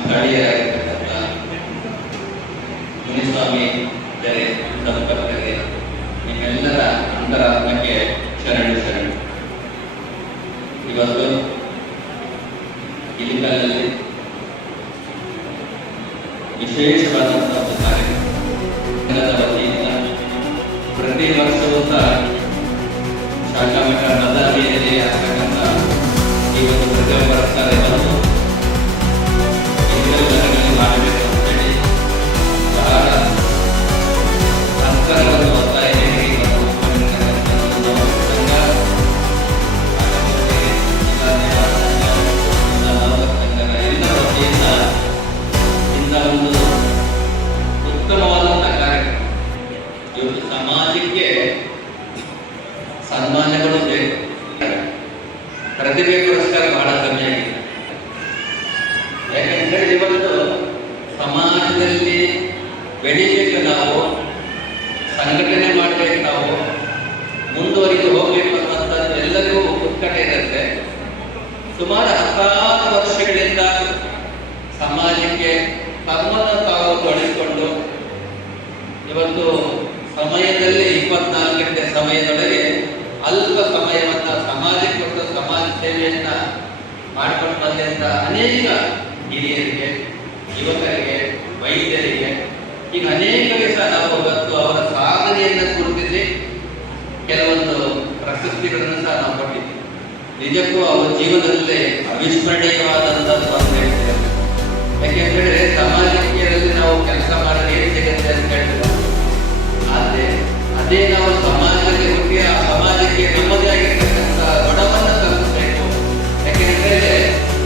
ಸ್ಥಳೀಯರಾಗಿರ್ತಕ್ಕಂಥ ಮುನಿಸ್ವಾಮಿ ಬೆಲೆ ಸಂಪರ್ಕರೆ ನಿಮ್ಮೆಲ್ಲರ ಅಂತರಾತ್ಮಕ್ಕೆ ಶರಣು ಶರಣು. ಇವತ್ತು ಇಲ್ಲಿ ಇಲಿಕಲ್ಲಲ್ಲಿ ವಿಶೇಷವಾದಂಥ ಸುಮಾರು ಹತ್ತಾರು ವರ್ಷಗಳಿಂದ ಸಮಾಜಕ್ಕೆ ತಮ್ಮನ್ನು ತಾವು ತೊಳೆದುಕೊಂಡು ಇವತ್ತು ಸಮಯದಲ್ಲಿ ಇಪ್ಪತ್ನಾಲ್ಕು ಗಂಟೆ ಸಮಯದೊಳಗೆ ಅಲ್ಪ ಸಮಯವನ್ನ ಸಮಾಜಕ್ಕೆ ಮತ್ತು ಸಮಾಜ ಸೇವೆಯನ್ನ ಮಾಡಿಕೊಂಡು ಬಂದಂತ ಅನೇಕ ಹಿರಿಯರಿಗೆ, ಯುವಕರಿಗೆ, ವೈದ್ಯರಿಗೆ, ಈಗ ಅನೇಕರಿಗೆ ಸಹ ನಾವು ಇವತ್ತು ಅವರ ಸಾಧನೆಯನ್ನು ಗುರುತಿಸಿ ಕೆಲವೊಂದು ಪ್ರಶಸ್ತಿಗಳನ್ನು ಸಹ ನಾವು ಕೊಟ್ಟಿದ್ದೀವಿ. ನಿಜಕ್ಕೂ ಅವರ ಜೀವನದಲ್ಲಿ ಅವಿಸ್ಮರಣೀಯವಾದಂತಹ ಹೇಳ್ತೇವೆ ಯಾಕೆಂದ್ರೆ ಸಮಾಜಕ್ಕೆ ನಾವು ಕೆಲಸ ಮಾಡಲು ಏನು ಸಿಗುತ್ತೆ ಅಂತ ಹೇಳ್ತೇವೆ ಆದ್ರೆ ಅದೇ ನಾವು ಸಮಾಜದಲ್ಲಿ ಹುಟ್ಟಿ ಆ ಸಮಾಜಕ್ಕೆ ನಮ್ಮದೇ ಆಗಿರ್ತಕ್ಕಂಥ ಋಣವನ್ನು ತಲುಪಬೇಕು ಯಾಕೆಂದ್ರೆ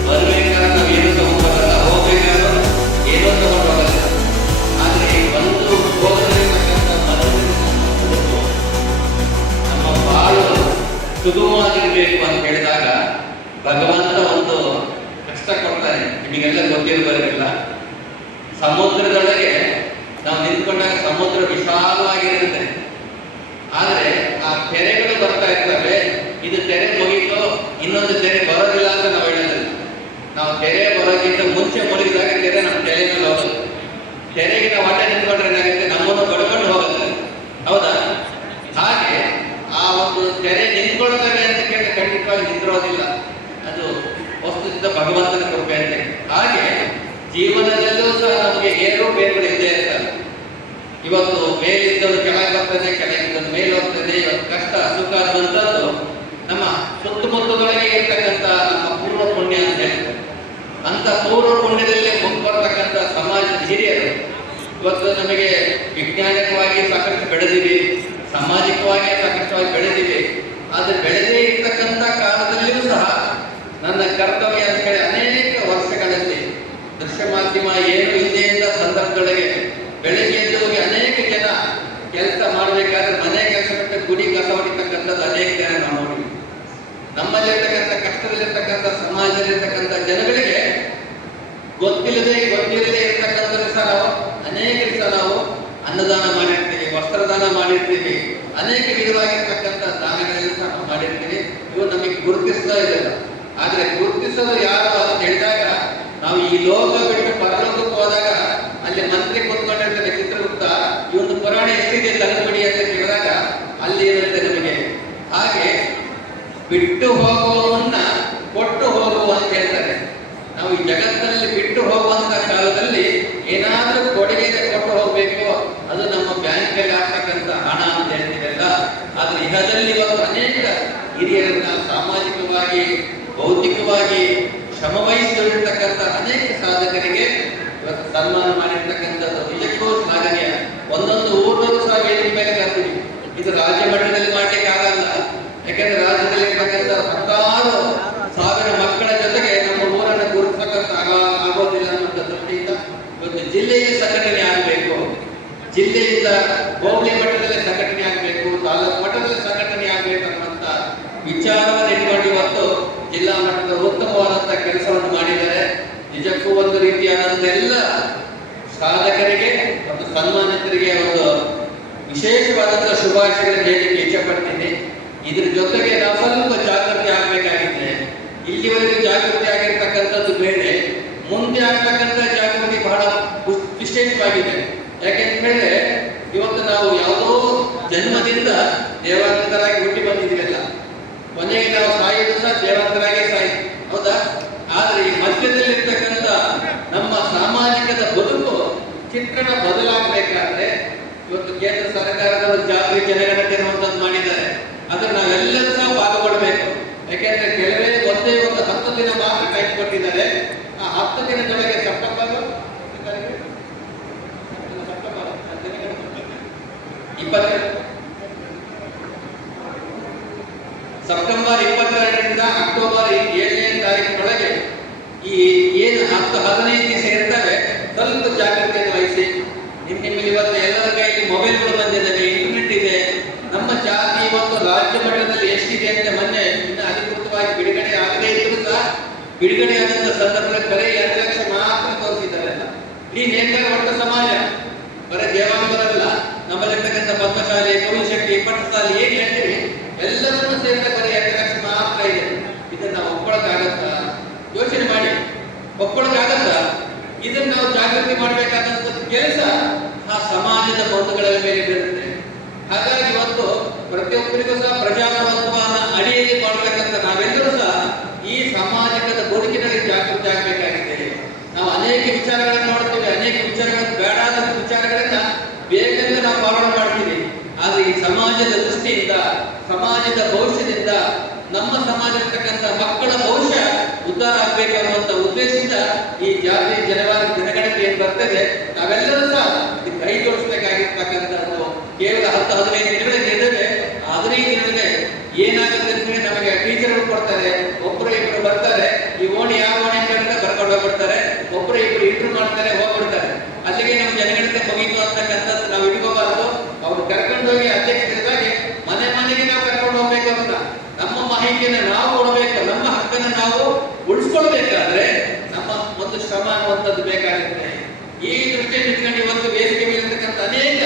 ಬರಬೇಕಾದ್ರೆ ನಾವು ಏನು ತಗೊಂಡೋಗಲ್ಲ ಹೋಗ್ಬೇಕಾದ್ರೂ ಏನೋ ತಗೊಂಡೋಗಲ್ಲ. ಆದ್ರೆ ಬಂದು ಮನಸ್ಸು ನಮ್ಮ ಬಾಳು ಸುಗಮವಾಗಿರ್ಬೇಕು ಅಂತ ಹೇಳಿದಾಗ ಭಗವಂತ ಒಂದು ಕಷ್ಟ ಕೊಡ್ತಾನೆ ನಿಮಗೆಲ್ಲ ಗೊತ್ತಿರಬರಲಿಲ್ಲ ಸಮುದ್ರದೊಳಗೆ ನಾವು ನಿಂತ್ಕೊಂಡಾಗ ಸಮುದ್ರ ವಿಶಾಲವಾಗಿರುತ್ತೆ. ಆದರೆ ಆ ತೆರೆಗಳು ಬರ್ತಾ ಇರ್ತವೆ, ಇದು ತೆರೆ ಮುಗಿತು ಇನ್ನೊಂದು ತೆರೆ ಬರೋದಿಲ್ಲ ಅಂತ ನಾವು ಹೇಳೋದಿಲ್ಲ. ನಾವು ತೆರೆ ಬರೋಕ್ಕಿಂತ ಮುಂಚೆ ಮುಳುಗಿದಾಗ ತೆರೆ ನಮ್ಮ ತೆರೆ ಮೇಲೆ ಹೋಗೋದು ತೆರೆಗೆ ನಾವು ನಿಂತ್ಕೊಂಡ್ರೆ ಏನಾಗುತ್ತೆ? ನಮ್ಮನ್ನು ಬಡ್ಕೊಂಡು ಹೋಗುತ್ತೆ. ಹೌದಾ? ಹಾಗೆ ಆ ಒಂದು ತೆರೆ ನಿಂತ್ಕೊಳ್ತವೆ ಅಂತ ಕೇಳಿದ್ರೆ ಖಂಡಿತವಾಗಿ ನಿಂತಿರೋದಿಲ್ಲ. ವಸ್ತುನಿಷ್ಠ ಭಗವಂತನ ಕೃಪೆ ಅಂತ ಹಾಗೆ ಜೀವನದಲ್ಲೂ ಸಹ ನಮಗೆ ಏನು ಬೇರುಗಳು ಇದ್ದೇ ಇವತ್ತು ಮೇಲಿದ್ದರೂ ಕೆಳಗೆ ಬರ್ತದೆ ಕೆಳಗಿದ್ದದ್ದು ಮೇಲೆ ಹೋಗ್ತದೆ, ಇವತ್ತು ಕಷ್ಟ, ಸುಖ ಅನ್ನುವಂಥದ್ದು ನಮ್ಮ ಸುತ್ತಮುತ್ತದೊಳಗೆ ಇರ್ತಕ್ಕಂಥ ನಮ್ಮ ಪೂರ್ವ ಪುಣ್ಯ ಅಂತ ಹೇಳ್ತಾರೆ ಅಂತ ಪೂರ್ವ ಪುಣ್ಯದಲ್ಲೇ ಮುಂಬರ್ತಕ್ಕಂಥ ಸಮಾಜದ ಹಿರಿಯರು, ಇವತ್ತು ನಮಗೆ ವಿಜ್ಞಾನಿಕವಾಗಿ ಸಾಕಷ್ಟು ಬೆಳೆದಿವಿ, ಸಾಮಾಜಿಕವಾಗಿ ಸಾಕಷ್ಟವಾಗಿ ಬೆಳೆದಿವಿ. ಆದರೆ ಬೆಳೆದೇ ಇರ್ತಕ್ಕಂಥ ಕಾಲದಲ್ಲಿಯೂ ಸಹ ನನ್ನ ಕರ್ತವ್ಯ ಅಂತ ಹೇಳಿ ಅನೇಕ ವರ್ಷಗಳಲ್ಲಿ ದೃಶ್ಯ ಮಾಧ್ಯಮ ಏನು ಇದ್ದ ಸಂದರ್ಭದೊಳಗೆ ಬೆಳಿಗ್ಗೆ ಎದ್ದು ಹೋಗಿ ಅನೇಕ ಜನ ಕೆಲಸ ಮಾಡಬೇಕಾದ್ರೆ ಮನೆ ಕೆಲಸ ಬಿಟ್ಟು ಗುಡಿ ಕಸ ಹೊಡಿತಕ್ಕಂಥದ್ದು ಅನೇಕ ಜನ ನಾವು ನೋಡಿದ್ವಿ. ನಮ್ಮಲ್ಲಿರ್ತಕ್ಕಂಥ ಕಷ್ಟದಲ್ಲಿರ್ತಕ್ಕಂಥ ಸಮಾಜದಲ್ಲಿರ್ತಕ್ಕಂಥ ಜನಗಳಿಗೆ ಗೊತ್ತಿಲ್ಲದೆ ಗೊತ್ತಿಲ್ಲದೆ ಇರ್ತಕ್ಕಂಥ ಸಹ ನಾವು ಅನೇಕ ಸಹ ನಾವು ಅನ್ನದಾನ ಮಾಡಿರ್ತೀವಿ, ವಸ್ತ್ರದಾನ ಮಾಡಿರ್ತೀವಿ, ಅನೇಕ ವಿಧವಾಗಿರ್ತಕ್ಕಂಥ ದಾನಗಳನ್ನು ಸಹ ನಾವು ಮಾಡಿರ್ತೀವಿ. ಇವು ನಮಗೆ ಗುರುತಿಸ್ತಾ ಇರಲಿಲ್ಲ ಆದ್ರೆ ಗುರುತಿಸಲು ಯಾರು ಅಂತ ಹೇಳಿದಾಗ ನಾವು ಈ ಲೋಕ ಬಿಟ್ಟು ಪರಲೋಕಕ್ಕೆ ಹೋದಾಗ, ಅಲ್ಲಿ ಮಂತ್ರಿ ಕೂತ್ಕೊಂಡಿರ್ತಾರೆ ಚಿತ್ರಗುಪ್ತ ಒಂದು ಪುರಾಣ ಎಷ್ಟಿದೆ ತಂದುಬಿಡಿ ಅಂತ ಕೇಳಿದಾಗ, ಅಲ್ಲಿ ಇರುತ್ತೆ ನಮಗೆ, ಹಾಗೆ ಬಿಟ್ಟು ಹೋಗುವವನ್ನ ಕೊಟ್ಟು ಹೋಗುವ ಅಂತ ಹೇಳ್ತಾರೆ. ನಾವು ಈ ಜಗತ್ತಿನಲ್ಲಿ ಬಿಟ್ಟು ಹೋಗುವಂತ ಕಾಲದಲ್ಲಿ ಏನಾದ್ರೂ ಕೊಡುಗೆ ಕೊಟ್ಟು ಹೋಗ್ಬೇಕು, ಅದು ನಮ್ಮ ಬ್ಯಾಂಕಲ್ಲಿ ಹಾಕ್ತಕ್ಕಂಥ ಹಣ ಅಂತ ಹೇಳ್ತೀವಲ್ಲ, ಆದ್ರೆ ಇಹದಲ್ಲಿ ಇವತ್ತು ಅನೇಕ ಹಿರಿಯರನ್ನ ಸಾಮಾಜಿಕವಾಗಿ ಭೌತಿಕವಾಗಿ ಶ್ರಮವಹಿಸಿರ್ತಕ್ಕಂಥ ಅನೇಕ ಸಾಧಕರಿಗೆ ಸನ್ಮಾನ ಮಾಡಿರ್ತಕ್ಕಂಥದ್ದು ನಿಜಕ್ಕೂ ಶ್ಲಾಘನೀಯ ಒಂದೊಂದು ಊರಲ್ಲೂ ಸಹ ವೇದಿಕೆ ಮೇಲೆ ಕರ್ತೀವಿ ಇದು ರಾಜ್ಯ ಮಟ್ಟದಲ್ಲಿ ಮಾಡ್ಲಿಕ್ಕೆ ಆಗಲ್ಲ. ಯಾಕಂದ್ರೆ ರಾಜ್ಯದಲ್ಲಿ ಇರ್ತಕ್ಕಂಥ ಹತ್ತಾರು ಸಾವಿರ ಮಕ್ಕಳ ಜೊತೆಗೆ ನಮ್ಮ ಊರನ್ನು ಗುರುತಿಸಕ್ಕಂತ ಆಗ- ಆಗೋದಿಲ್ಲ ಅನ್ನುವಂಥ ದೃಷ್ಟಿಯಿಂದ ಇವತ್ತು ಜಿಲ್ಲೆಗೆ ಸಂಘಟನೆ ಆಗಬೇಕು. ಜಿಲ್ಲೆಯಿಂದ ಹೋಬಳಿ ಮಟ್ಟದಲ್ಲಿ ಸಂಘಟನೆ ಆಗಬೇಕು ತಾಲೂಕು ಮಟ್ಟದಲ್ಲಿ ಸಂಘಟನೆ ಆಗಬೇಕು ಅನ್ನುವಂಥ ವಿಚಾರವನ್ನು ಇಟ್ಕೊಂಡು ಇವತ್ತು ಜಿಲ್ಲಾ ಮಟ್ಟದ ಉತ್ತಮವಾದಂಥ ಕೆಲಸವನ್ನು ಮಾಡಿದ್ದಾರೆ ನಿಜಕ್ಕೂ ಒಂದು ರೀತಿಯಾದಂಥ ಎಲ್ಲ ಸಾಧಕರಿಗೆ ಮತ್ತು ಸನ್ಮಾನಿತರಿಗೆ ಒಂದು ವಿಶೇಷವಾದಂಥ ಶುಭಾಶಯಗಳನ್ನು ಹೇಳಲಿಕ್ಕೆ ಇಚ್ಛಪಡ್ತೀನಿ. ಇದ್ರ ಜೊತೆಗೆ ನಾವು ಸ್ವಲ್ಪ ಜಾಗೃತಿ ಆಗಬೇಕಾಗಿದೆ ಇಲ್ಲಿವರೆಗೆ ಜಾಗೃತಿ ಆಗಿರ್ತಕ್ಕಂಥದ್ದು ಬೇರೆ. ಮುಂದೆ ಆಗ್ತಕ್ಕಂಥ ಜಾಗೃತಿ ಬಹಳ ವಿಶೇಷವಾಗಿದೆ. ಯಾಕೆಂತ ಹೇಳಿದ್ರೆ ಇವತ್ತು ನಾವು ಯಾವುದೋ ಜನ್ಮದಿಂದ ದೇವಾಂತರಾಗಿ ಹುಟ್ಟಿ ಬಂದಿದ್ದೀವಲ್ಲ. ಕೊನೆಗೆ ನಾವು ಸಾಯೋದು ಸಹ ದೇವಾಂತರಾಗಿ ಸಾಯಿ. ಹೌದಾ? ಆದ್ರೆ ಈ ಮಧ್ಯದಲ್ಲಿರ್ತಕ್ಕಂಥ ನಮ್ಮ ಸಾಮಾಜಿಕದ ಬದುಕು ಚಿತ್ರಣ ಬದಲಾಗಬೇಕಾದ್ರೆ, ಇವತ್ತು ಕೇಂದ್ರ ಸರ್ಕಾರದವರು ಜಾಗೃತಿ ಜನಗಣತಿ ಅನ್ನುವಂಥದ್ದು ಮಾಡಿದ್ದಾರೆ. ಅದನ್ನ ನಾವೆಲ್ಲರೂ ಸಹ ಪಾಲ್ಗೊಳ್ಬೇಕು. ಯಾಕೆಂದ್ರೆ ಕೆಲವೇ ಒಂದೇ ಒಂದು ಹತ್ತು ದಿನ ಮಾತ್ರ ಟೈಮ್ ಕೊಟ್ಟಿದ್ದಾರೆ. ಆ ಹತ್ತು ದಿನದೊಳಗೆ ಸೆಪ್ಟೆಂಬರ್ ಸೆಪ್ಟೆಂಬರ್ ಇಪ್ಪತ್ತೆರಡು. ಸೆಪ್ಟೆಂಬರ್ ಇಪ್ಪತ್ತೆರಡರಿಂದ ಅಕ್ಟೋಬರ್ ಏಳನೇ ತಾರೀಕಿನೊಳಗೆ ಈ ಏನು ಹತ್ತು ಹದಿನೈದು ಸೇರ್ತವೆ ಸ್ವಲ್ಪ ಜಾಗ್ರತೆಯನ್ನು ವಹಿಸಿ. ನಿಮ್ಮ ನಿಮ್ಮಲ್ಲಿ ಇವತ್ತು ಎಲ್ಲರ ಕೈಯಲ್ಲಿ ಮೊಬೈಲ್ಗಳು ಬಂದಿದ್ದಾವೆ ಇಂಟರ್ನೆಟ್ ಇದೆ ನಮ್ಮ ಜಾತಿ ಇವತ್ತು ರಾಜ್ಯ ಮಟ್ಟದಲ್ಲಿ ಎಷ್ಟಿದೆ ಅಂತ ಮೊನ್ನೆ ಇನ್ನು ಅಧಿಕೃತವಾಗಿ ಬಿಡುಗಡೆ ಆಗದೇ ಇದ್ರೂ ಸಹ ಬಿಡುಗಡೆ ಆದಂತ ಸಂದರ್ಭದಲ್ಲಿ ಬರೀ ಎರಡು ಲಕ್ಷ ಮಾತ್ರ ತೋರಿಸಿದ್ದಾರೆ ಈ ನೇಕಾರ ಒಟ್ಟ ಸಮಾಜ, ಬರೀ ದೇವಾಂಗರಲ್ಲ ನಮ್ಮಲ್ಲಿರ್ತಕ್ಕಂಥ ಪದ್ಮಶಾಲೆ ಶಕ್ತಿ ಪಟ್ಟಸಾಲಿ, ಏನ್ ಹೇಳ್ತೀವಿ ಎಲ್ಲರನ್ನೂ ಸೇರಿದ ಬರೀ ಎರಡು ಲಕ್ಷ ಮಾತ್ರ ಇದೆ. ಇದನ್ನ ನಾವು ಒಪ್ಕೊಳಕ್ಕಾಗತ್ತಾ? ಯೋಚನೆ ಮಾಡಿ. ಒಪ್ಕೊಳಕ್ಕಾಗತ್ತಾ? ಇದನ್ನ ನಾವು ಜಾಗೃತಿ ಮಾಡಬೇಕಾದಂತ ಕೆಲಸ ಆ ಸಮಾಜದ ಬಂಧುಗಳ ಮೇಲೆ ಬೀರುತ್ತೆ ಹಾಗಾಗಿ ಇವತ್ತು ಪ್ರತಿಯೊಬ್ಬರಿಗೂ ಸಹ ಪ್ರಜಾಪ್ರಭುತ್ವನ ಅಡಿಯಲ್ಲಿ ಮಾಡ್ಬೇಕಂತ ನಾವೆಲ್ಲರೂ ಸಹ ಈ ಸಾಮಾಜಿಕದ ಬದುಕಿನಲ್ಲಿ ಜಾಗೃತಿ ಆಗಬೇಕಾಗಿದೆ ನಾವು ಅನೇಕ ವಿಚಾರಗಳನ್ನು ನೋಡ್ತೀವಿ ಅನೇಕ ವಿಚಾರಗಳನ್ನು ಬೇಡಾದ ವಿಚಾರಗಳನ್ನ ಬೇಗನೆ ನಾವು ಪಾಲನೆ ಮಾಡ್ತೀವಿ. ಆದ್ರೆ ಈ ಸಮಾಜದ ದೃಷ್ಟಿಯಿಂದ, ಸಮಾಜದ ಭವಿಷ್ಯದಿಂದ, ನಮ್ಮ ಸಮಾಜದಲ್ಲಿರ್ತಕ್ಕಂಥ ಮಕ್ಕಳ ಭವಿಷ್ಯ ಉದ್ಧಾರ ಆಗ್ಬೇಕು ಅನ್ನುವಂಥ ಉದ್ದೇಶದಿಂದ ಈ ಜಾತಿ, ಜನವಾದ, ಜನಗಣತಿ ಏನ್ ಬರ್ತದೆ ನಾವೆಲ್ಲರೂ ಸಹ ಇದಕ್ಕೆ ಕೈ ಜೋಡಿಸಬೇಕಾಗಿರ್ತಕ್ಕಂಥದ್ದು ಕೇವಲ ಹತ್ತು ಹದಿನೈದು ದಿನಗಳಿಗೆ ಇದ್ದೇವೆ ಆ ಹದಿನೈದು ದಿನಗಳಿಗೆ ಏನಾಗುತ್ತೆ ಅಂತ ಹೇಳಿ ನಮಗೆ ಟೀಚರ್ಗಳು ಕೊಡ್ತಾರೆ ಒಬ್ಬರು ಇಬ್ಬರು ಬರ್ತಾರೆ ಈ ಓಣಿ ಯಾವ ಓಣಿ ಅಂತ ಹೇಳಿದ್ರೆ ಕರ್ಕೊಂಡು ಹೋಗ್ಬಿಡ್ತಾರೆ ಒಬ್ಬರು ಇಬ್ಬರು ಇಂಟ್ರು ಮಾಡ್ತಾರೆ ಹೋಗ್ಬಿಡ್ತಾರೆ ಅಲ್ಲಿಗೆ ನಮ್ಮ ಜನಗಣತಿ ಮುಗೀತು ಅಂತಕ್ಕಂಥದ್ದು ನಾವು ಇಟ್ಕೋಬಾರ್ದು ಹೋಗಿ ಅಧ್ಯಕ್ಷರಿಗಾಗಿ ಮನೆ ಮನೆಗೆ ನಾವು ಕರ್ಕೊಂಡು ಹೋಗ್ಬೇಕು ಅಂತ. ನಮ್ಮ ಮಾಹಿತಿಯನ್ನು ನಾವು ಕೊಡಬೇಕು, ನಮ್ಮ ಹಕ್ಕನ್ನು ನಾವು ಉಳಿಸ್ಕೊಳ್ಬೇಕಾದ್ರೆ ನಮ್ಮ ಒಂದು ಶ್ರಮ ಅನ್ನುವಂಥದ್ದು ಬೇಕಾಗುತ್ತೆ. ಈ ದೃಷ್ಟಿಯಲ್ಲಿ ಇಟ್ಕೊಂಡು ಇವತ್ತು ವೇದಿಕೆ ಮೇಲೆ ಅನೇಕ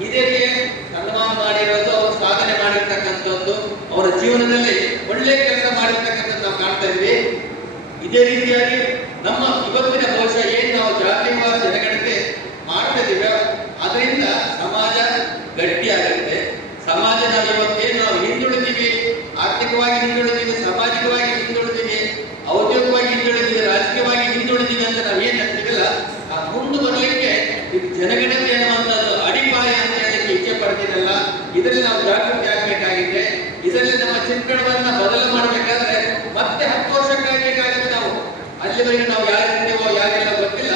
ಹಿರಿಯರಿಗೆ ಸನ್ಮಾನ ಮಾಡಿರೋದು, ಅವರು ಸಾಧನೆ ಮಾಡಿರ್ತಕ್ಕಂಥದ್ದು, ಅವರ ಜೀವನದಲ್ಲಿ ಒಳ್ಳೆ ಕೆಲಸ ಮಾಡಿರ್ತಕ್ಕಂಥದ್ದು ನಾವು ಕಾಣ್ತಾ ಇದ್ವಿ. ಇದೇ ರೀತಿಯಾಗಿ ನಮ್ಮ ಇವತ್ತಿನ ಭವಿಷ್ಯ ಏನು ನಾವು ಜಾತಿವಾದ ಜನಗಣತಿ ಮಾಡ್ತಾ ಇದೀವಿ ಅದರಿಂದ ಸಮಾಜ ಗಟ್ಟಿಯಾಗುತ್ತೆ ಸಮಾಜ ನಾವು ಇವತ್ತೇನು ನಾವು ಹಿಂದುಳಿದೀವಿ ಆರ್ಥಿಕವಾಗಿ ಹಿಂದುಳಿದೀವಿ ಸಾಮಾಜಿಕವಾಗಿ ಹಿಂದುಳಿದೀವಿ ಔದ್ಯೋಗಿಕವಾಗಿ ಹಿಂದುಳಿದೀವಿ ರಾಜಕೀಯವಾಗಿ ಹಿಂದುಳಿದೀವಿ ಅಂತ ನಾವು ಏನ್ ಹೇಳ್ತೀವಲ್ಲ ಆ ಮುಂದೆ ಬರಲಿಕ್ಕೆ ಇದು ಜನಗಣತಿ ಅನ್ನುವಂಥದ್ದು ಅಡಿಪಾಯ ಅಂತ ಹೇಳಲಿಕ್ಕೆ ಇಚ್ಛೆ ಪಡ್ತೀನಲ್ಲ ಇದರಲ್ಲಿ ನಾವು ಜಾಗೃತಿ ಆಗಬೇಕಾಗಿದೆ ಇದರಲ್ಲಿ ನಮ್ಮ ಚಿತ್ರಣವನ್ನ ಬದಲು ಮಾಡಬೇಕಾದ್ರೆ ಮತ್ತೆ ಹತ್ತು ವರ್ಷ ಕಾಯಬೇಕಾಗುತ್ತೆ ನಾವು ಅಲ್ಲಿವರೆಗೆ ನಾವು ಯಾರಿದ್ದೇವೋ ಯಾರೆಲ್ಲ ಗೊತ್ತಿಲ್ಲ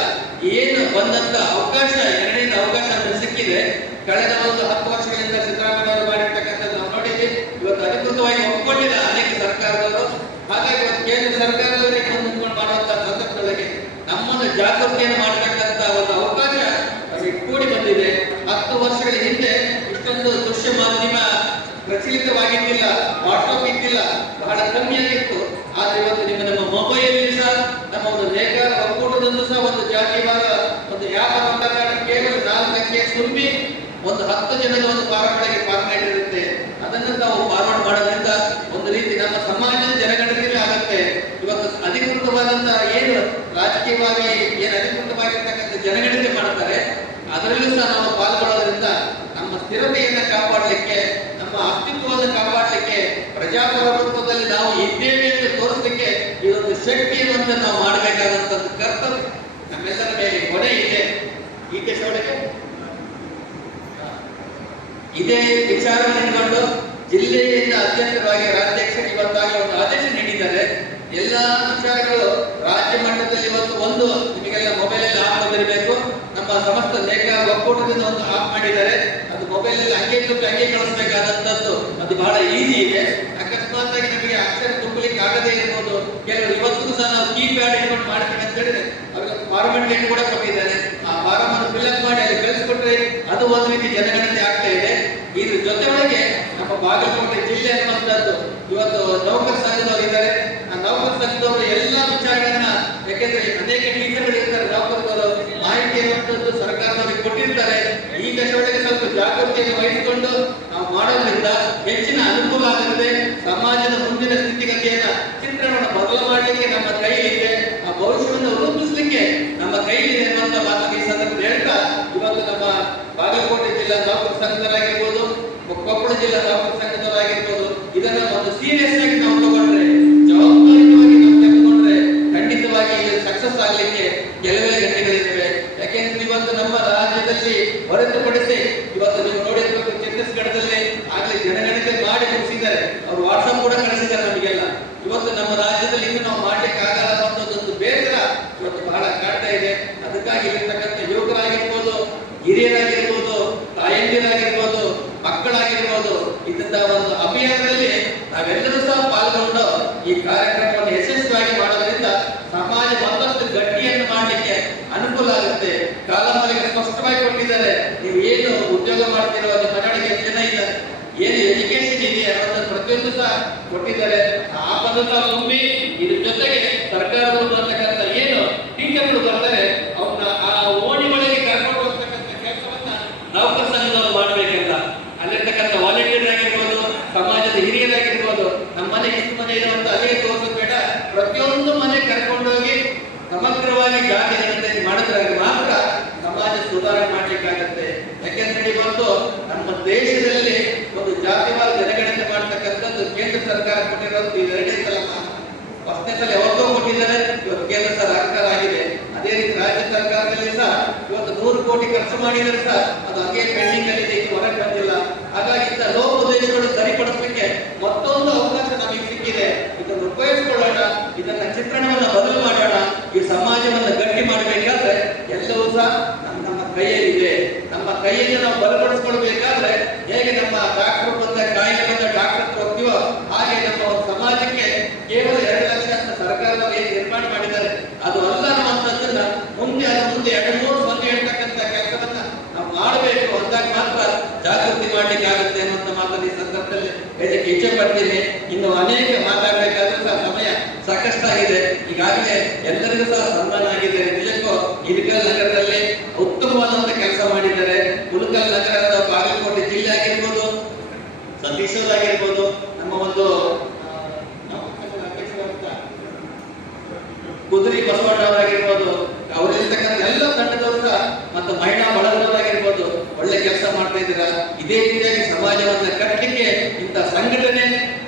ಏನು ಬಂದಂತ ಅವಕಾಶ ಎರಡನೇ ಅವಕಾಶ ನಮಗೆ ಸಿಕ್ಕಿದೆ ಕಳೆದ ಒಂದು ಹತ್ತು ವರ್ಷಗಳಿಂದ ಸಿದ್ದರಾಮಯ್ಯ ಅವರು ಮಾಡಿರ್ತಕ್ಕಂಥದ್ದು ನಾವು ನೋಡಿದ್ವಿ ಇವತ್ತು ಅಧಿಕೃತವಾಗಿ ಒಪ್ಪಿಕೊಂಡಿಲ್ಲ ಅನೇಕ ಸರ್ಕಾರದವರು ಹಾಗಾಗಿ ಇವತ್ತು ಕೇಂದ್ರ ಸರ್ಕಾರದವರಿಗೆ ಮುಂದೆ ನಿಂತ್ಕೊಂಡು ಮಾಡುವಂತ ಸಂದರ್ಭದೊಳಗೆ ನಮ್ಮನ್ನು ಜಾಗೃತಿಯನ್ನು ಮಾಡತಕ್ಕಂತ ಒಂದು ಅವಕಾಶ ನಮಗೆ ಕೂಡಿ ಬಂದಿದೆ ಹತ್ತು ವರ್ಷಗಳ ಹಿಂದೆ ಇಷ್ಟೊಂದು ದೃಶ್ಯ ಮಾಧ್ಯಮ ಪ್ರಚಲಿತವಾಗಿದ್ದಿಲ್ಲ ವಾಟ್ಸಪ್ ಇದ್ದಿಲ್ಲ ಬಹಳ ಕಮ್ಮಿಯಾಗಿತ್ತು ಆದ್ರೆ ಇವತ್ತು ನಿಮ್ಮ ನಮ್ಮ ಮೊಬೈಲ್ ಸಹ ನಮ್ಮ ಒಂದು ನೇಕಾರ ಒಕ್ಕೂಟದಲ್ಲೂ ಸಹ ಒಂದು ಜಾತಿವಾದ ಒಂದು ಯಾವ ಕೇವಲ ನಾಲ್ಕಕ್ಕೆ ತುಂಬಿ ಒಂದು ಹತ್ತು ಜನದ ಒಂದು ಪಾರ್ವಣಿಗೆ ಪಾರ್ಮೆಂಟ್ ಇರುತ್ತೆ. ಅದನ್ನು ನಾವು ಫಾರ್ವರ್ಡ್ ಮಾಡೋದ್ರಿಂದ ಒಂದು ರೀತಿ ನಮ್ಮ ಸಮಾಜದ ಜನಗಣತಿನೇ ಆಗುತ್ತೆ. ಇವತ್ತು ಅಧಿಕೃತವಾದಂತಹ ಏನು ರಾಜಕೀಯವಾಗಿ ಏನು ಅಧಿಕೃತವಾಗಿರ್ತಕ್ಕಂಥ ಜನಗಣತಿ ಮಾಡ್ತಾರೆ, ಅದರಲ್ಲೂ ಸಹ ನಾವು ಪಾಲ್ಗೊಳ್ಳೋದ್ರಿಂದ ನಮ್ಮ ಸ್ಥಿರತೆಯನ್ನು ಕಾಪಾಡಲಿಕ್ಕೆ, ನಮ್ಮ ಅಸ್ತಿತ್ವವನ್ನು ಕಾಪಾಡಲಿಕ್ಕೆ, ಪ್ರಜಾಪ್ರಭುತ್ವದಲ್ಲಿ ನಾವು ಇದ್ದೇವೆ ಎಂದು ತೋರಿಸಲಿಕ್ಕೆ ಇದೊಂದು ಶಕ್ತಿ ಇರುವಂತೆ ನಾವು ಮಾಡಬೇಕಾದಂತಹ ಕರ್ತವ್ಯ. ನಮ್ಮೆಲ್ಲರ ಮೇಲೆ ಹೊಣೆ ಇದೆ. ಈ ದೇಶದೊಳಗೆ ಇದೇ ವಿಚಾರವನ್ನು ಇಟ್ಕೊಂಡು ಜಿಲ್ಲೆಯಿಂದ ಅಧ್ಯಕ್ಷರಾಗಿ ರಾಜ್ಯಾಧ್ಯಕ್ಷರು ಇವತ್ತಾಗಿ ಒಂದು ಆದೇಶ ನೀಡಿದ್ದಾರೆ. ಎಲ್ಲಾ ವಿಚಾರಗಳು ರಾಜ್ಯ ಮಟ್ಟದಲ್ಲಿ ಇವತ್ತು ಒಂದು, ನಿಮಗೆಲ್ಲ ಮೊಬೈಲ್ ಅಲ್ಲಿ ಆಪ್ ಬಂದಿರಬೇಕು. ನಮ್ಮ ಸಮಸ್ತ ನೇಕಾರ ಒಕ್ಕೂಟದಿಂದ ಒಂದು ಆಪ್ ಮಾಡಿದ್ದಾರೆ. ಅದು ಮೊಬೈಲ್ ಅಲ್ಲಿ ಹಂಗೆ ಹಂಗೆ ಕಳಿಸಬೇಕಾದಂತದ್ದು ಅದು ಬಹಳ ಈಸಿ ಇದೆ. ಅಕಸ್ಮಾತ್ ಆಗಿ ನಮಗೆ ಅಕ್ಷರ ತುಂಬಲಿಕ್ಕೆ ಆಗದೇ ಇರ್ಬೋದು. ಕೆಲವರು ಇವತ್ತಿಗೂ ಸಹ ನಾವು ಕೀ ಪ್ಯಾಡ್ ಇಟ್ಕೊಂಡು ಮಾಡ್ತೀವಿ ಅಂತ ಹೇಳಿದ್ರೆ, ಅವ್ರಿಗೆ ಫಾರ್ಮೆಟ್ ಏನು ಕೂಡ ಕೊಟ್ಟಿದ್ದಾರೆ ಆ ಫಾರಂ ಅನ್ನು ಫಿಲ್ಅಪ್ ಮಾಡಿ ಅಲ್ಲಿ ಕಳಿಸ್ಕೊಟ್ರೆ ಅದು ಒಂದು ರೀತಿ ಜನಗಣತಿ ಆಗ್ತಾ ಇದೆ. ಇದ್ರ ಜೊತೆಯೊಳಗೆ ನಮ್ಮ ಬಾಗಲಕೋಟೆ ಜಿಲ್ಲೆ ಅನ್ನುವಂಥದ್ದು, ಇವತ್ತು ನೌಕರ ಸಂಘದವರು ಇದ್ದಾರೆ. ಆ ನೌಕರ ಸಂಘದವರು ಎಲ್ಲ ವಿಚಾರಗಳನ್ನ, ಯಾಕೆಂದ್ರೆ ಅನೇಕ ಟೀಚರ್ಗಳು ಇರ್ತಾರೆ, ನೌಕರದವರು ಮಾಹಿತಿ ಇರುವಂತದ್ದು ಸರ್ಕಾರದವರಿಗೆ ಕೊಟ್ಟಿರ್ತಾರೆ. ಈ ದಶೊಳಗೆ ಸ್ವಲ್ಪ ಜಾಗೃತಿಯನ್ನು ವಹಿಸಿಕೊಂಡು ಮಾಡೋದ್ರಿಂದ ಹೆಚ್ಚಿನ ಅನುಕೂಲ ಆಗುತ್ತೆ. ಸಮಾಜದ ಮುಂದಿನ ಸ್ಥಿತಿಗತಿಯನ್ನ, ಚಿತ್ರಣವನ್ನು ಬದಲು ಮಾಡಲಿಕ್ಕೆ ನಮ್ಮ ಕೈಲಿದೆ ಆ ಭವಿಷ್ಯವನ್ನು ರೂಪಿಸಲಿಕ್ಕೆ ನಮ್ಮ ಕೈಲಿದೆ ಅನ್ನುವಂತ ಮಾತನ್ನು ಈ ಸಂದರ್ಭದಲ್ಲಿ ಹೇಳ್ತಾ, ಇವತ್ತು ನಮ್ಮ ಬಾಗಲಕೋಟೆ ಜಿಲ್ಲಾ ನೌಕರ ಸಂಘದವರಾಗಿರ್ಬೋದು, ಕೊಪ್ಪಳ ಜಿಲ್ಲಾ ನೌಕರ ಸಂಘದವರಾಗಿರ್ಬೋದು, ಇದನ್ನ ಸ್ಪಷ್ಟವಾಗಿ ಕೊಟ್ಟಿದ್ದಾರೆ. ನೀವು ಏನು ಉದ್ಯೋಗ ಮಾಡ್ತಿರೋ ಅದು ಕನ್ನಡಿಗೆ ಜನ ಇದ್ದಾರೆ. ಏನು ಎಜುಕೇಶನ್ ಇದೆಯಾ ಅನ್ನೋದನ್ನ ಪ್ರತಿಯೊಂದು ಸಹ ಕೊಟ್ಟಿದ್ದಾರೆ. ಆ ಪದ್ಧತಿ ತುಂಬಿ ಇದ್ರ ಜೊತೆಗೆ ಸರ್ಕಾರಗಳು ಬರ್ತಕ್ಕಂಥ ಏನು ಟೀಚರ್ಗಳು ಬರ್ತಾರೆ, ಅವ್ರನ್ನ ಆ ಓಣಿ ಒಳಗೆ ಕರ್ಕೊಂಡು ಹೋಗ್ತಕ್ಕಂಥ ಕೆಲಸವನ್ನ ನೌಕರ ಸಂಘದವರು ಮಾಡ್ಬೇಕಂತ ಅಲ್ಲಿರ್ತಕ್ಕಂಥ ವಾಲಂಟಿಯರ್ ಆಗಿರ್ಬೋದು, ಸಮಾಜದ ಹಿರಿಯರಾಗಿರ್ಬೋದು ನಮ್ಮ ಮನೆ ಇಷ್ಟು ಮನೆ ಇರುವಂತ ಅಂತ ಅಲ್ಲಿಗೆ ತೋರಿಸೋದು ಬೇಡ ಪ್ರತಿಯೊಂದು ಮನೆ ಕರ್ಕೊಂಡೋಗಿ ಸಮಗ್ರವಾಗಿ ಜಾತಿ ಜನತೆ ಮಾಡಿದ್ರೆ ಮಾತ್ರ ಸಮಾಜ ಸುಧಾರಣೆ ಮಾಡ್ಲಿಕ್ಕಾಗತ್ತೆ ಯಾಕೆಂದ್ರೆ ಇವತ್ತು ನಮ್ಮ ದೇಶದಲ್ಲಿ ಒಂದು ಜಾತಿವಾದ ಜನಗಣತಿ ಮಾಡ್ತಕ್ಕಂಥದ್ದು ಕೇಂದ್ರ ಸರ್ಕಾರ ಕೊಟ್ಟಿರೋದು ಇದು ಎರಡನೇ ಸಲ ಮಾತ್ರ. ಫಸ್ಟ್ನೇ ಸಲ ಯಾವತ್ತೋ ಕೊಟ್ಟಿದ್ದಾರೆ ಇವತ್ತು ಕೇಂದ್ರ ಸರ್ಕಾರ ಆಗಿದೆ ಅದೇ ರೀತಿ ರಾಜ್ಯ ಸರ್ಕಾರದಲ್ಲಿ ಸಹ ಇವತ್ತು ನೂರು ಕೋಟಿ ಖರ್ಚು ಮಾಡಿದರೆ ಸಹ ಅದು ಹಂಗೆ ಪೆಂಡಿಂಗ್ ಅಲ್ಲಿ ಹೊರಗೆ ಬಂದಿಲ್ಲ. ಹಾಗಾಗಿ ಇಂಥ ಲೋಪದೇಶಗಳು ಸರಿಪಡಿಸಲಿಕ್ಕೆ ಮತ್ತೊಂದು ಅವಕಾಶ ನಮಗೆ ಸಿಕ್ಕಿದೆ. ಇದನ್ನು ಉಪಯೋಗಿಸಿಕೊಳ್ಳೋಣ ಇದನ್ನ ಚಿತ್ರಣವನ್ನ ಬದಲು ಮಾಡೋಣ, ಈ ಸಮಾಜವನ್ನ ಗಟ್ಟಿ ಮಾಡಬೇಕಾದ್ರೆ ಎಲ್ಲವೂ ಸಹ ನಮ್ಮ ಕೈಯಲ್ಲಿದೆ. ನಮ್ಮ ಕೈಯಲ್ಲಿ ನಾವು ಬಲಪಡಿಸ್ಕೊಳ್ಬೇಕಾದ್ರೆ ಹೇಗೆ ನಮ್ಮ ಡಾಕ್ಟರ್ ಬಂದ ಕಾಯಿಲೆ ಬಂದ ಡಾಕ್ಟರ್ ಹೋಗ್ತೀವೋ ಹಾಗೆ ನಮ್ಮ ಒಂದು ಸಮಾಜಕ್ಕೆ ಕೇವಲ ಎರಡು ಲಕ್ಷ ಅಂತ ಸರ್ಕಾರದವರು ಏನು ನಿರ್ಮಾಣ ಮಾಡಿದ್ದಾರೆ ಅದು ಅಲ್ಲ ಅನ್ನುವಂಥದ್ದನ್ನ ಮುಂದೆ ಅದು ಮುಂದೆ ಎರಡು ಮೂರು ಸೊನ್ನೆ ಹೇಳ್ತಕ್ಕಂಥ ಕೆಲಸವನ್ನ ನಾವು ಮಾಡಬೇಕು ಅಂದಾಗ ಮಾತ್ರ ಜಾಗೃತಿ ಮಾಡ್ಲಿಕ್ಕೆ ಆಗುತ್ತೆ ಅನ್ನುವಂಥ ಮಾತನ್ನು ಈ ಸಂದರ್ಭದಲ್ಲಿ ಪಡ್ತೀನಿ ಇನ್ನು ಅನೇಕ ಮಾತಾಡಬೇಕಾದ್ರೂ ಸಹ ಸಮಯ ಸಾಕಷ್ಟಾಗಿದೆ. ಈಗಾಗಲೇ ಎಲ್ಲರಿಗೂ ಸಹ ಸನ್ಮಾನ ಆಗಿದೆ ನಿಜಕ್ಕೂ ಇಳಕಲ್ ನಗರದಲ್ಲಿ ಉತ್ತಮವಾದಂತ ಕೆಲಸ ಮಾಡಿದ್ದಾರೆ ಮುಲಕಲ್ ನಗರದ ಬಾಗಲಕೋಟೆ ಜಿಲ್ಲೆ ಆಗಿರ್ಬೋದು ಸತೀಶ್ ಆಗಿರ್ಬೋದು ನಮ್ಮ ಒಂದು ಆ, ನಮ್ಮ ಪಕ್ಷದ ಅಧ್ಯಕ್ಷರಾದಂತ ಕುದುರೆ ಬಸವಣ್ಣವರಾಗಿರ್ಬೋದು ಅವರಿರ್ತಕ್ಕಂಥ ಎಲ್ಲ ತಂಡದವರು ಸಹ ಮತ್ತು ಮಹಿಳಾ ಬಳಗದವರಾಗಿರ್ಬೋದು ಒಳ್ಳೆ ಕೆಲಸ ಮಾಡ್ತಾ ಇದ್ದೀರಾ ಇದೇ ರೀತಿಯಾಗಿ ಸಮಾಜವನ್ನ ಕಟ್ಟಲಿಕ್ಕೆ ಇಂಥ ಸಂಘಟನೆ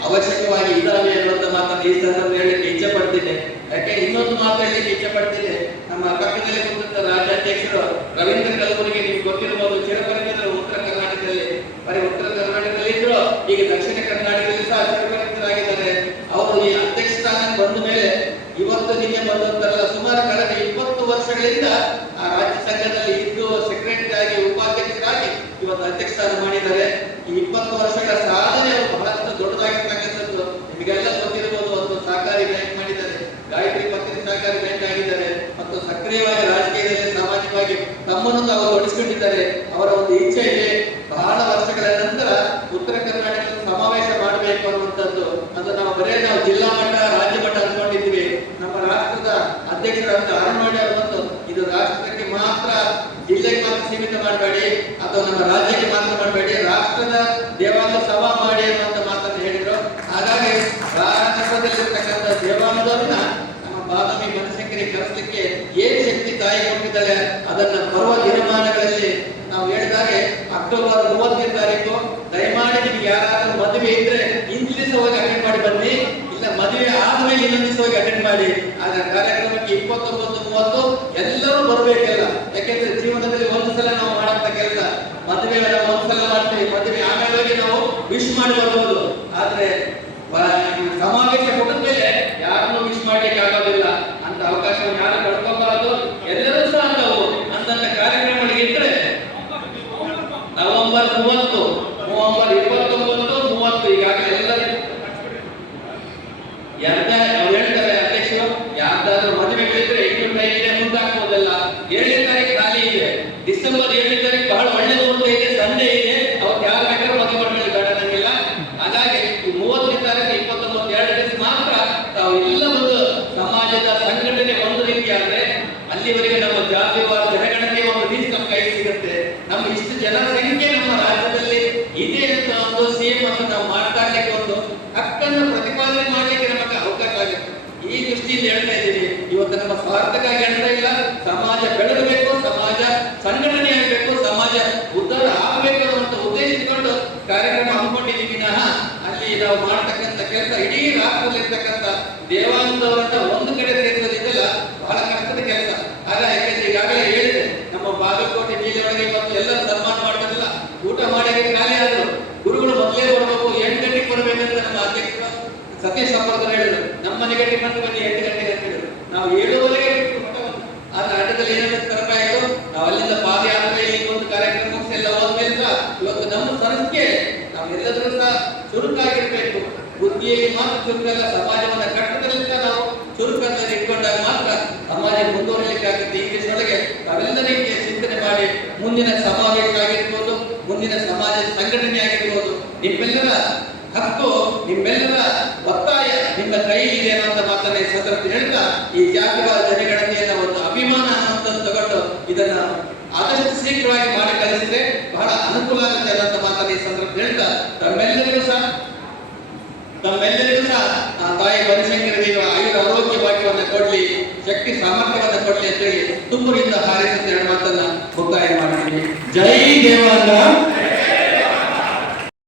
ಅವಶ್ಯಕವಾಗಿ ಇದಾವೆ ಅನ್ನುವಂಥ ಮಾತನ್ನು ಈ ಸಂದರ್ಭ ಹೇಳಲಿಕ್ಕೆ ಇಚ್ಛೆ ಪಡ್ತೀನಿ ಯಾಕೆ ಇನ್ನೊಂದು ಮಾತು ಹೇಳಲಿಕ್ಕೆ ಇಚ್ಛೆ ಪಡ್ತೀನಿ ನಮ್ಮ ಪಕ್ಕದಲ್ಲಿ ಕುಂತ ರಾಜ್ಯಾಧ್ಯಕ್ಷರು ರವೀಂದ್ರ ಕಲಬುರಗಿ, ನಿಮ್ಗೆ ಗೊತ್ತಿರಬಹುದು ಚಿರಪರಿಚಿತರು ಉತ್ತರ ಕರ್ನಾಟಕದಲ್ಲಿ. ಬರೀ ಉತ್ತರ ಕರ್ನಾಟಕದಲ್ಲಿ ಇದ್ರು ಈಗ ದಕ್ಷಿಣ ಕರ್ನಾಟಕದಲ್ಲಿ ಸಹ ಚಿರಪರಿಚಿತರಾಗಿದ್ದಾರೆ. ಅವರು ಈ ಅಧ್ಯಕ್ಷ ಸ್ಥಾನಕ್ಕೆ ಬಂದ ಮೇಲೆ ಇವತ್ತು ನಿನ್ನೆ ಬಂದಂತಲ್ಲ ಸುಮಾರು ಕಳೆದ ಇಪ್ಪತ್ತು ವರ್ಷಗಳಿಂದ ಆ ರಾಜ್ಯ ಸಂಘದಲ್ಲಿ ಇದ್ದು ಸೆಕ್ರೆಟರಿ ಆಗಿ, ಉಪಾಧ್ಯಕ್ಷರಾಗಿ ಇವತ್ತು ಅಧ್ಯಕ್ಷ ಸ್ಥಾನ ಮಾಡಿದ್ದಾರೆ. ಈ ಇಪ್ಪತ್ತು ವರ್ಷಗಳ ಸಾಧನೆ ಅವರು ಬಹಳಷ್ಟು ದೊಡ್ಡದಾಗಿರ್ತಕ್ಕಂಥದ್ದು ನಿಮಗೆಲ್ಲ ಗೊತ್ತಿರಬಹುದು ಒಂದು ಸಹಕಾರಿ ಬ್ಯಾಂಕ್ ಮಾಡಿದ್ದಾರೆ ಗಾಯತ್ರಿ ಪತ್ರಿಕೆ ಸಹಕಾರಿ ಬ್ಯಾಂಕ್ ಆಗಿದ್ದಾರೆ ಮತ್ತು ಸಕ್ರಿಯವಾಗಿ ರಾಜಕೀಯದಲ್ಲಿ ಸಾಮಾಜಿಕವಾಗಿ ತಮ್ಮನ್ನು ತಾವು ಅವರ ಒಂದು ಇಚ್ಛೆ ಇದೆ. ಬಹಳ ವರ್ಷಗಳ ನಂತರ ಉತ್ತರ ಕರ್ನಾಟಕದ ಸಮಾವೇಶ ಮಾಡಬೇಕು ಅನ್ನುವಂಥದ್ದು. ಅದು ನಾವು ಬರೇ ನಾವು ಜಿಲ್ಲಾ ಮಟ್ಟ, ರಾಜ್ಯ ಮಟ್ಟ ಅನ್ಕೊಂಡಿದ್ವಿ ನಮ್ಮ ರಾಷ್ಟ್ರದ ಅಧ್ಯಕ್ಷರಾದ ಅರುಣ್ ಅವರು ಇದು ರಾಷ್ಟ್ರಕ್ಕೆ ಮಾತ್ರ, ಜಿಲ್ಲೆಗೆ ಮಾತ್ರ ಸೀಮಿತ ಮಾಡಬೇಡಿ, ಅಥವಾ ನಮ್ಮ ರಾಜ್ಯಕ್ಕೆ ಮಾತ್ರ ಮಾಡಬೇಡಿ, ರಾಷ್ಟ್ರದ ದೇವಾಲಯ ಸಭಾ ಮಾಡಿ ಅನ್ನುವಂಥ ಮಾತನ್ನು ಹೇಳಿದ್ರು. ಹಾಗಾಗಿ ರಾಷ್ಟ್ರದಲ್ಲಿರ್ತಕ್ಕಂಥ ದೇವಾಂಗದವ್ರನ್ನ ನಮ್ಮ ಬಾದಾಮಿ ಮನಸ್ಸಂಕರಿ ಕರೆಸಲಿಕ್ಕೆ ಏನ್ ಶಕ್ತಿ ತಾಯಿ ಕೊಟ್ಟಿದ್ದಾಳೆ, ಅದನ್ನ ಬರುವ ದಿನಮಾನಗಳಲ್ಲಿ ನಾವು ಹೇಳಿದಾಗೆ ಅಕ್ಟೋಬರ್ ಮೂವತ್ತನೇ ತಾರೀಕು ದಯಮಾಡಿ ನಿಮ್ಗೆ ಯಾರಾದ್ರೂ ಮದುವೆ ಇದ್ರೆ ಇಂದಿನ ದಿವಸ ಹೋಗಿ ಅಟೆಂಡ್ ಮಾಡಿ ಬನ್ನಿ ಇಲ್ಲ ಮದುವೆ ಹೋಗಿ ಅಟೆಂಡ್ ಮಾಡಿ. ಆದ್ರೆ ಕಾರ್ಯಕ್ರಮಕ್ಕೆ ಇಪ್ಪತ್ತೊಂಬತ್ತು, ಮೂವತ್ತು ಎಲ್ಲರೂ ಬರಬೇಕಲ್ಲ. ಯಾಕೆಂದ್ರೆ ಜೀವನದಲ್ಲಿ ಒಂದು ಸಲ ನಾವು ಮಾಡಂತ ಕೆಲಸ. ಮದುವೆ ನಾವು ಒಂದು ಸಲ ಮಾಡ್ತೀವಿ. ಮದುವೆ ಆಮೇಲೆ ನಾವು ವಿಶ್ ಮಾಡಿ ಬರ್ಬೋದು. ಆದ್ರೆ ಸಮಾವೇಶ ಕೊಟ್ಟ ಮೇಲೆ ಯಾರನ್ನು ವಿಶ್ ಮಾಡ್ಲಿಕ್ಕೆ ಆಗೋದಿಲ್ಲ ಅಂತ ಅವಕಾಶವನ್ನು ಯಾರು ಕಳ್ಕೊಬಾರದು ಎಲ್ಲರೂ ಸಹ ಅಂತವು ಅಂತಂತ ಕಾರ್ಯಕ್ರಮಗಳು ಇದ್ರೆ ನವೆಂಬರ್ ಮೂವತ್ತು ನವೆಂಬರ್ ಇಪ್ಪತ್ತೊಂಬತ್ತು ಮೂವತ್ತು ಈಗಾಗಲೇ ಎಲ್ಲರಿಗೂ ಯಾರ್ದ ಅವ್ರು ಹೇಳ್ತಾರೆ ಅಧ್ಯಕ್ಷರು ಯಾರ್ದಾದ್ರೂ ಮದುವೆಗಳಿದ್ರೆ ಇನ್ನೂ ಟೈಮ್ ಇದೆ ಮುಂದಾಕ್ಬೋದಲ್ಲ ಏಳನೇ ತಾರೀಕು ಖಾಲಿ ಇದೆ ಡಿಸೆಂಬರ್ ಏಳನೇ ತಾರೀಕು ಬಹಳ ಒಳ್ಳೆ ಮುಹೂರ್ತ ಇದೆ ಸಂಡೇ ಇದೆ ಅವ್ರು ಯಾರು ಬೇಕಾದ್ರೂ ಮದುವೆ ಮಾಡ್ಕೊಳ್ಳಿ ಬೇಡ ನಂಗಿಲ್ಲ ಹಾಗಾಗಿ ಈ ಮೂವತ್ತನೇ ತಾರೀಕು ಇಪ್ಪತ್ತೊಂಬತ್ತು ಎರಡು ದಿವಸ ಮಾತ್ರ ತಾವು ಎಲ್ಲ ಒಂದು ಸಮಾಜದ ಸಂಘಟನೆ ಒಂದು ರೀತಿ ಆದ್ರೆ ಅಲ್ಲಿವರೆಗೆ ನಮ್ಮ ಜಾತಿವಾದ ಜನಗಣನೆ ಒಂದು ರೀತಿ ನಮ್ಮ ಕೈ ಸಿಗುತ್ತೆ ನಮ್ಮ ಇಷ್ಟು ಜನರ ಸಂಖ್ಯೆ ನಮ್ಮ ರಾಜ್ಯದಲ್ಲಿ ಇದೆ ಅಂತ ಒಂದು ಸಿಎಂ ಅನ್ನು ನಾವು ಮಾಡ್ತಾ ಇರ್ಲಿಕ್ಕೆ ಒಂದು ಹಕ್ಕನ್ನು ಪ್ರತಿಪಾದನೆ ಮಾಡ್ಲಿಕ್ಕೆ ನಮಗೆ ಅವಕಾಶ ಆಗುತ್ತೆ ಈ ದೃಷ್ಟಿಯಿಂದ ಹೇಳ್ತಾ ಇದ್ದೀನಿ ಇವತ್ತು ನಮ್ಮ ಸ್ವಾರ್ಥಕ್ಕಾಗಿ ಹೇಳ್ತಾ ಇಲ್ಲ ಸಮಾಜ ಬೆಳಗಬೇಕು ಸಮಾಜ ಸಂಘಟನೆ ಆಗಬೇಕು ಸಮಾಜ ಉದ್ಧಾರ ಆಗಬೇಕು ಅನ್ನುವಂಥ ಉದ್ದೇಶ ಇಟ್ಕೊಂಡು ಕಾರ್ಯಕ್ರಮ ಹಮ್ಮಿಕೊಂಡಿದ್ದೀವಿ ವಿನಃ ಅಲ್ಲಿ ನಾವು ಮಾಡ್ತಕ್ಕಂಥ ಕೆಲಸ, ಇಡೀ ರಾಷ್ಟ್ರದಲ್ಲಿರ್ತಕ್ಕಂಥ ದೇವಾಂಗದವರನ್ನ ಒಂದು ಕಡೆ ಸೇರಿಸೋದಿದ್ದಲ್ಲ, ಬಹಳ ಕಷ್ಟದ ಕೆಲಸ. ಆಗ ಯಾಕೆಂದ್ರೆ ಈಗಾಗಲೇ ಹೇಳಿದೆ, ನಮ್ಮ ಬಾಗಲಕೋಟೆ ಜಿಲ್ಲೆಯೊಳಗೆ ಮತ್ತು ಎಲ್ಲ ಸನ್ಮಾನ ಮಾಡ್ತಾರಲ್ಲ, ಊಟ ಮಾಡಿ ಖಾಲಿ ಆದರು. ಗುರುಗಳು ಮೊದಲೇ ಬರಬೇಕು ಎಂಟು ಗಂಟೆಗೆ ಬರಬೇಕಂತ ನಮ್ಮ ಅಧ್ಯಕ್ಷರು ಸತೀಶ್ ಸಂಪರ್ಕ ಹೇಳಿದ್ರು. ನಮ್ಮ ಮನೆಗೆ ಟಿಫನ್ ಬನ್ನಿ ಎಂಟು ಗಂಟೆಗೆ ಅಂತ ಹೇಳಿದ್ರು ನಾವು ಏಳುವರೆಗೆ ಬಿಟ್ಟು ಮಠವನ್ನು. ಆದ್ರೆ ಆಟದಲ್ಲಿ ಏನಾದ್ರು ತರಕಾಯಿತು ನಾವು ಅಲ್ಲಿಂದ ಪಾದಯಾತ್ರೆ ಇಲ್ಲಿ ಒಂದು ಕಾರ್ಯಕ್ರಮ ಮುಗಿಸಿ ಎಲ್ಲ ಹೋದ್ಮೇಲೆ ಸಹ ಇವತ್ತು ನಮ್ಮ ಸಂಸ್ಥೆ ನಾವೆಲ್ಲರೂ ಸಹ ಚುರುಕಾಗಿರ್ಬೇಕು ಬುದ್ಧಿಯಲ್ಲಿ ಮಾತ್ರ ಚುರುಕಲ್ಲ ಸಮಾಜವನ್ನ ಕಟ್ಟದಲ್ಲಿ ಸಹ ನಾವು ಚುರುಕನ್ನು ಇಟ್ಕೊಂಡಾಗ ಮಾತ್ರ ಸಮಾಜ ಮುಂದುವರಿಲಿಕ್ಕೆ ಆಗುತ್ತೆ ಈ ದಿವಸದೊಳಗೆ ನಾವೆಲ್ಲರಿಗೆ ಚಿಂತನೆ ಮಾಡಿ ಮುಂದಿನ ಸಮಾವೇಶ ಆಗಿರ್ಬೋದು ಮುಂದಿನ ಸಮಾಜ ಸಂಘಟನೆ ಆಗಿರ್ಬೋದು ನಿಮ್ಮೆಲ್ಲರ ಹಕ್ಕು, ನಿಮ್ಮೆಲ್ಲರ ಒತ್ತಾಯ ನಿಮ್ಮ ಕೈಯಲ್ಲಿದೆ ಅನ್ನೋಂಥ ಮಾತನ್ನ ಈ ಸಂದರ್ಭ ಹೇಳ್ತಾ, ಈ ಜಾತಿವಾದ ಜನಗಣತಿಯನ್ನ ಒಂದು ಅಭಿಮಾನ ಅನ್ನೋದನ್ನು ತಗೊಂಡು ಇದನ್ನ ಆದಷ್ಟು ಶೀಘ್ರವಾಗಿ ಮಾಡಿ ಕಲಿಸಿದ್ರೆ ಬಹಳ ಅನುಕೂಲ ಆಗುತ್ತೆ ಅನ್ನೋಂಥ ಮಾತನ್ನ ಈ ಸಂದರ್ಭ ಹೇಳ್ತಾ, ತಮ್ಮೆಲ್ಲರಿಗೂ ಸಹ ತಮ್ಮೆಲ್ಲರಿಗೂ ಸಹ ಆ ತಾಯಿ ಬನಶಂಕರ ದೇವ ಆಯುರ ಆರೋಗ್ಯ ಭಾಗ್ಯವನ್ನು ಕೊಡ್ಲಿ, ಶಕ್ತಿ ಸಾಮರ್ಥ್ಯವನ್ನು ಕೊಡ್ಲಿ ಅಂತ ಹೇಳಿ ತುಂಬರಿಂದ ಹಾರೈಸುತ್ತೆ ಮಾತನ್ನ ಮುಕ್ತಾಯ ಮಾಡ್ತೀನಿ. ಜೈ ದೇವಾಂಗ